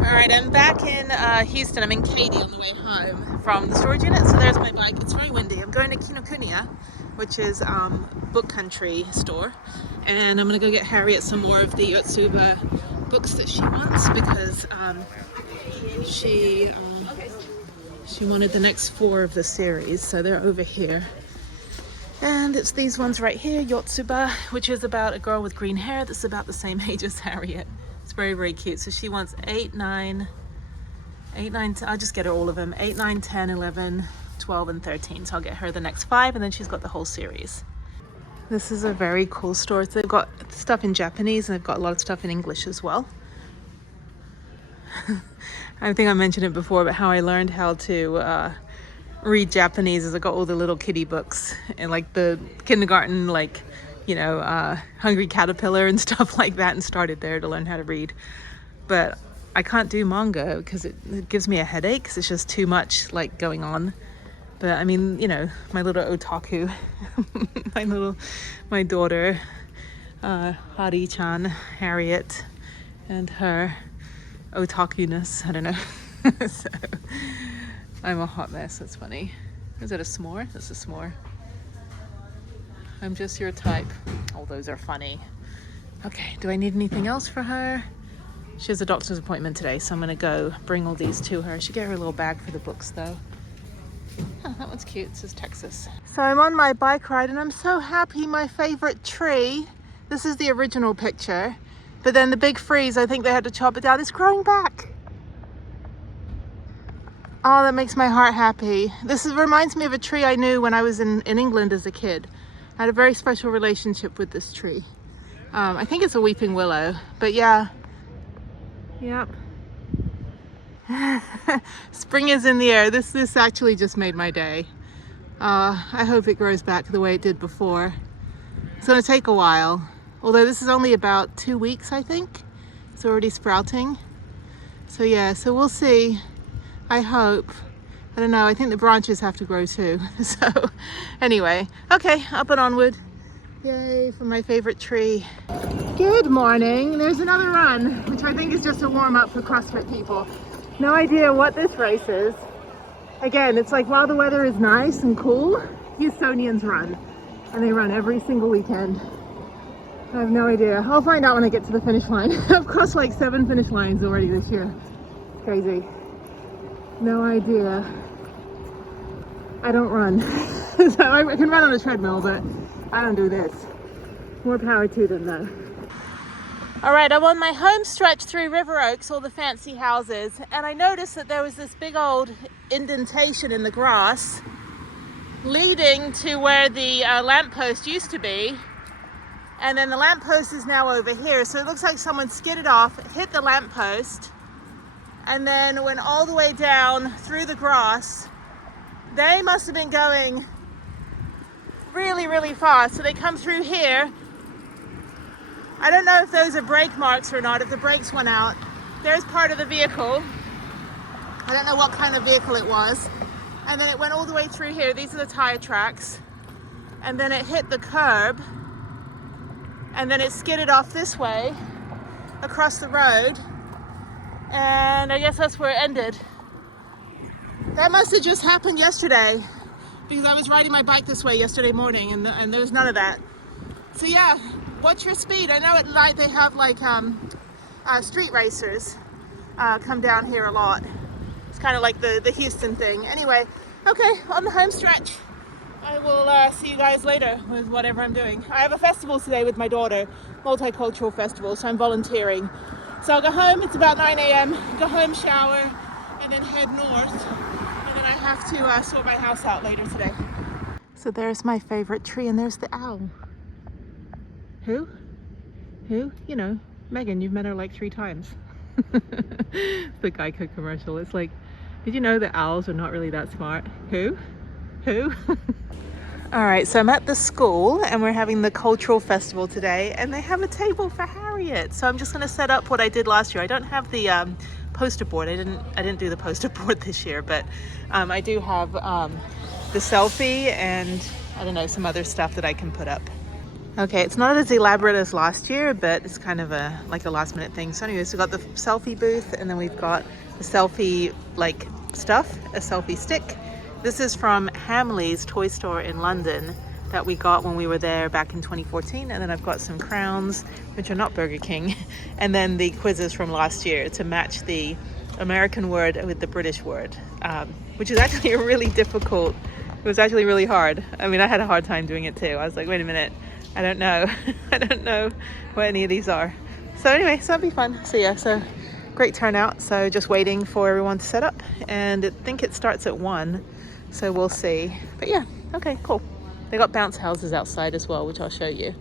All right, I'm back in Houston. I'm in Katy on the way home from the storage unit. So there's my bike. It's very windy. I'm going to Kinokuniya, which is book country store, and I'm gonna go get Harriet some more of the Yotsuba books that she wants because she wanted the next 4 of the series. So they're over here, and it's these ones right here, Yotsuba, which is about a girl with green hair that's about the same age as Harriet. It's very, very cute. So she wants 8, 9, I'll just get her all of them. 8, 9, 10, 11, 12, and 13. So I'll get her the next 5, and then she's got the whole series. This is a very cool store. So they've got stuff in Japanese, and they've got a lot of stuff in English as well. I think I mentioned it before, but how I learned how to read Japanese is I got all the little kiddie books and like the kindergarten, like, you know, Hungry Caterpillar and stuff like that, and started there to learn how to read. But I can't do manga because it gives me a headache because it's just too much like going on. But I mean, you know, my little otaku, my daughter, Howdy-chan, Harriet, and her otaku-ness, I don't know. So I'm a hot mess. That's funny. Is it a s'more? That's a s'more. I'm just your type. Oh, those are funny. Okay, do I need anything else for her? She has a doctor's appointment today, so I'm gonna go bring all these to her. She get her little bag for the books though. Oh, that one's cute. It says Texas. So I'm on my bike ride and I'm so happy. My favorite tree, this is the original picture, but then the big freeze, I think they had to chop it down. It's growing back. Oh, that makes my heart happy. Reminds me of a tree I knew when I was in England as a kid. I had a very special relationship with this tree. I think it's a weeping willow, but yeah. Yep. Spring is in the air. This actually just made my day. I hope it grows back the way it did before. It's gonna take a while. Although this is only about 2 weeks, I think. It's already sprouting. So yeah, so we'll see. I hope. I don't know, I think the branches have to grow too. So anyway, okay, up and onward. Yay for my favorite tree. Good morning. There's another run, which I think is just a warm-up for CrossFit people. No idea what this race is. Again, it's like while the weather is nice and cool, Houstonians run. And they run every single weekend. I have no idea. I'll find out when I get to the finish line. I've crossed like 7 finish lines already this year. Crazy. No idea. I don't run. So I can run on a treadmill, but I don't do this. More power to them though. All right, I'm on my home stretch through River Oaks, all the fancy houses, and I noticed that there was this big old indentation in the grass leading to where the lamppost used to be. And then the lamppost is now over here. So it looks like someone skidded off, hit the lamppost, and then went all the way down through the grass. They must have been going really, really fast. So they come through here. I don't know if those are brake marks or not, if the brakes went out. There's part of the vehicle. I don't know what kind of vehicle it was. And then it went all the way through here. These are the tire tracks. And then it hit the curb. And then it skidded off this way, across the road. And I guess that's where it ended. That must have just happened yesterday, because I was riding my bike this way yesterday morning and there was none of that. So yeah, watch your speed. I know at night they have like street racers come down here a lot. It's kind of like the Houston thing. Anyway, okay, on the home stretch. I will see you guys later with whatever I'm doing. I have a festival today with my daughter, multicultural festival, so I'm volunteering. So I'll go home, it's about 9 a.m., go home, shower, and then head north. And then I have to sort my house out later today. So there's my favorite tree, and there's the owl. Who? Who? You know, Megan, you've met her like 3 times. The Geico commercial. It's like, did you know that owls are not really that smart? Who? Who? All right, so I'm at the school and we're having the cultural festival today, and they have a table for Harriet. So I'm just gonna set up what I did last year. I don't have the poster board. I didn't do the poster board this year, but I do have the selfie and I don't know, some other stuff that I can put up. Okay, it's not as elaborate as last year, but it's kind of like a last minute thing. So anyways, we've got the selfie booth, and then we've got the selfie like stuff, a selfie stick. This is from Hamley's toy store in London that we got when we were there back in 2014. And then I've got some crowns, which are not Burger King, and then the quizzes from last year to match the American word with the British word, which is actually a really difficult, it was actually really hard. I mean, I had a hard time doing it too. I was like, wait a minute, I don't know. I don't know what any of these are. So anyway, so that'll be fun. So yeah, so great turnout. So just waiting for everyone to set up, and I think it starts at 1. So we'll see. But yeah, okay, cool. They got bounce houses outside as well, which I'll show you.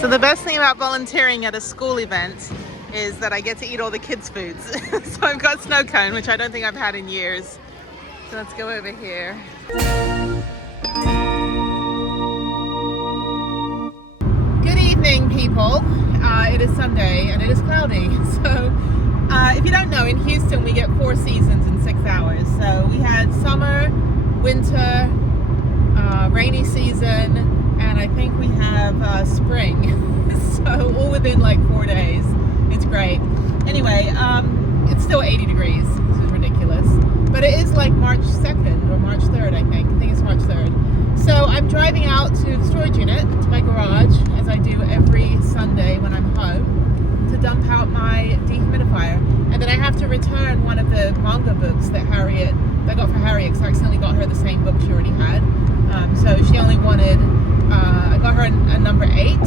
So the best thing about volunteering at a school event is that I get to eat all the kids' foods. So I've got snow cone, which I don't think I've had in years. So let's go over here. Good evening, people. It is Sunday and it is cloudy. So if you don't know, in Houston we get 4 seasons in 6 hours. So we had summer, winter, rainy season, and I think we have spring. So all within like 4 days. It's great. Anyway, it's still 80 degrees. This is ridiculous. But it is like March 2nd or March 3rd, I think. I think it's March 3rd. So I'm driving out to the storage unit, to my garage, as I do every Sunday when I'm home, to dump out my dehumidifier. And then I have to return one of the manga books that I got for Harriet, because I accidentally got her the same book she already had. So she only wanted, I got her a number 8,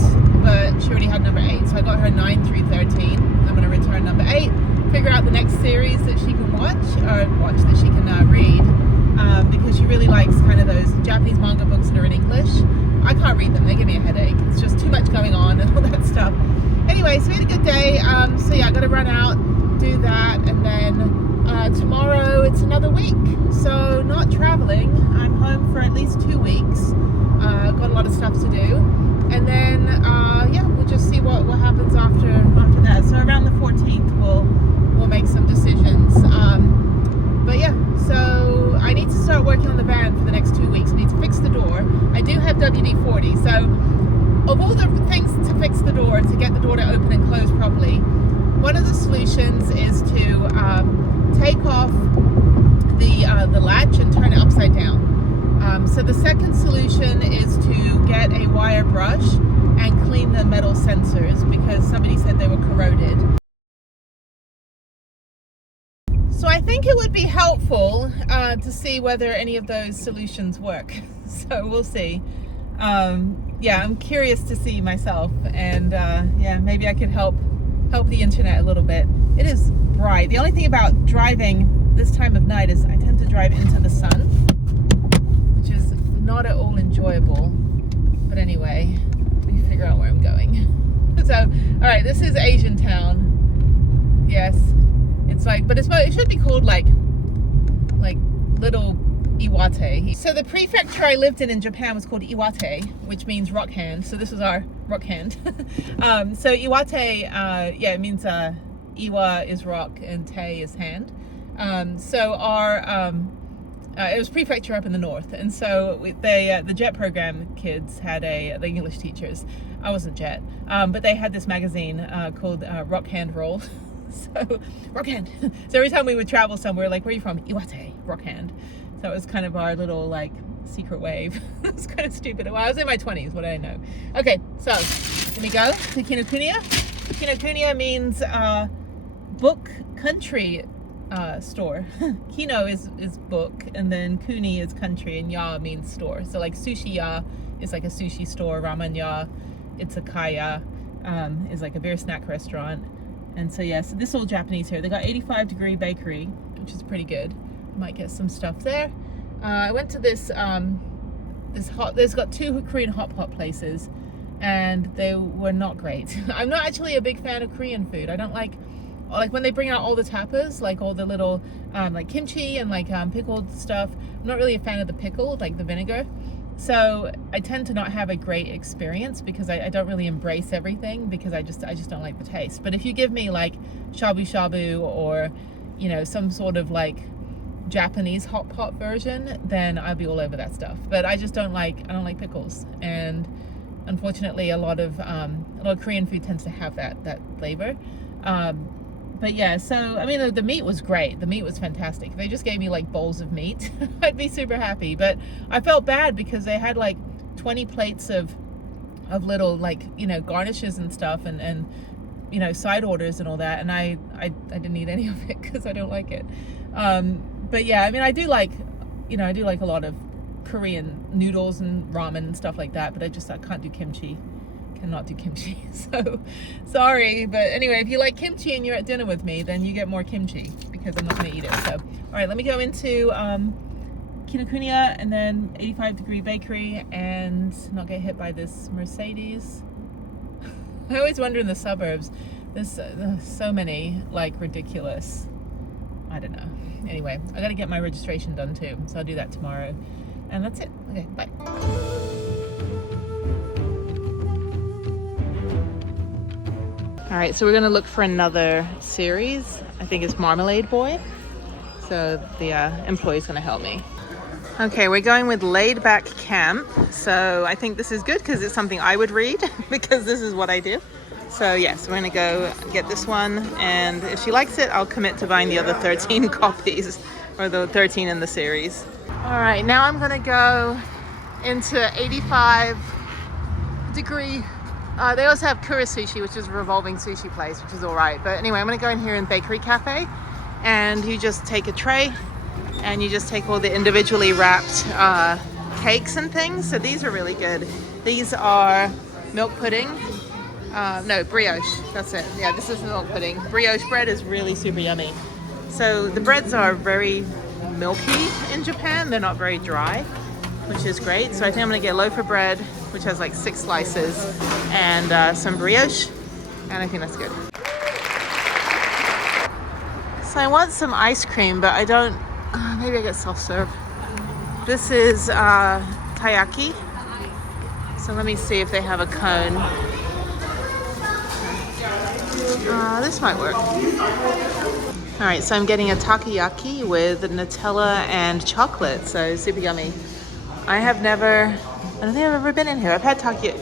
but she already had number 8. So I got her 9 through 13. I'm going to return number 8, figure out the next series that she can that she can read, because she really likes kind of those Japanese manga books that are in English. I can't read them, they give me a headache. It's just too much going on and all that stuff. Anyway, so we had a good day. So yeah, I got to run out, do that, and then tomorrow it's another week. So not traveling. I'm home for at least 2 weeks. Got a lot of stuff to do, and then yeah, we'll just see what happens after that. So around the 14th we'll make some decisions. But yeah, so I need to start working on the van for the next 2 weeks. I need to fix the door. I do have WD-40, so of all the things to fix the door, to get the door to open and close properly, one of the solutions is to take off the latch and turn it upside down. So the second solution is to get a wire brush and clean the metal sensors, because somebody said they were corroded. So I think it would be helpful to see whether any of those solutions work. So we'll see. Yeah, I'm curious to see myself, and yeah, maybe I could help the internet a little bit. It is bright. The only thing about driving this time of night is I tend to drive into the sun, which is not at all enjoyable. But anyway, let me figure out where I'm going. So, all right, this is Asian Town. Yes, it's like, but it should be called like Little Iwate. So the prefecture I lived in Japan was called Iwate, which means rock hand. So this was our rock hand. So Iwate, yeah, it means Iwa is rock and Te is hand. So our it was prefecture up in the north, and so the JET program kids had the English teachers. I wasn't JET, but they had this magazine called Rock Hand Roll. So rock hand. So every time we would travel somewhere, like, where are you from? Iwate, rock hand. So it was kind of our little like secret wave. It's kind of stupid. Well, I was in my 20s, what do I know? Okay, so let me go to Kinokuniya. Kinokuniya means book country store. Kino is book, and then kuni is country, and ya means store. So like sushi ya is like a sushi store, ramen ya, it's a kaya, is like a beer snack restaurant. And so yeah, so this is all Japanese here. They got 85 degree bakery, which is pretty good. Might get some stuff there. I went to this there's got 2 Korean hot pot places, and they were not great. I'm not actually a big fan of Korean food. I don't like when they bring out all the tapas, like all the little like kimchi and like pickled stuff. I'm not really a fan of the pickle, like the vinegar. So I tend to not have a great experience because I don't really embrace everything, because I just don't like the taste. But if you give me like shabu shabu, or you know, some sort of like Japanese hot pot version, then I'd be all over that stuff. But I just don't like pickles, and unfortunately a lot of Korean food tends to have that flavor. But yeah, so I mean the meat was great. The meat was fantastic. If they just gave me like bowls of meat, I'd be super happy. But I felt bad because they had like 20 plates of little, like, you know, garnishes and stuff, and you know, side orders and all that, and I didn't eat any of it because I don't like it. But yeah, I mean I do like a lot of Korean noodles and ramen and stuff like that, but I can't do kimchi. Cannot do kimchi. So sorry, but anyway, if you like kimchi and you're at dinner with me, then you get more kimchi, because I'm not going to eat it. So all right, let me go into Kinokuniya and then 85-degree bakery and not get hit by this Mercedes. I always wonder in the suburbs, there's so many like ridiculous, I don't know. Anyway, I got to get my registration done too, so I'll do that tomorrow. And that's it. Okay, bye. All right, so we're gonna look for another series. I think it's Marmalade Boy. So the employee's gonna help me. Okay, we're going with Laid Back Camp. So I think this is good because it's something I would read because this is what I do. So yes, we're gonna go get this one, and if she likes it, I'll commit to buying the other 13 copies, or the 13 in the series. All right, now I'm gonna go into 85-degree. They also have Kura Sushi, which is a revolving sushi place, which is all right. But anyway, I'm gonna go in here in Bakery Cafe, and you just take a tray and you just take all the individually wrapped cakes and things. So these are really good. These are milk pudding. No, brioche, that's it. Yeah, this is milk pudding. Brioche bread is really super yummy. So the breads are very milky in Japan. They're not very dry, which is great. So I think I'm gonna get a loaf of bread, which has like 6 slices, and some brioche, and I think that's good. So I want some ice cream, but I don't, maybe I get self-serve. This is taiyaki. So let me see if they have a cone. This might work. All right, so I'm getting a takoyaki with Nutella and chocolate, so super yummy. I don't think I've ever been in here. I've had taiyaki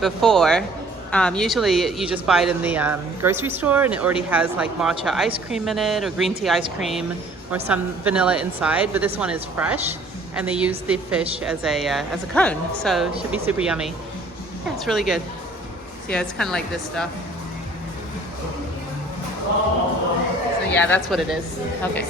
before. Usually you just buy it in the grocery store, and it already has like matcha ice cream in it, or green tea ice cream, or some vanilla inside. But this one is fresh, and they use the fish as a cone, so it should be super yummy. Yeah, it's really good. So yeah, it's kind of like this stuff. So yeah, that's what it is. Okay.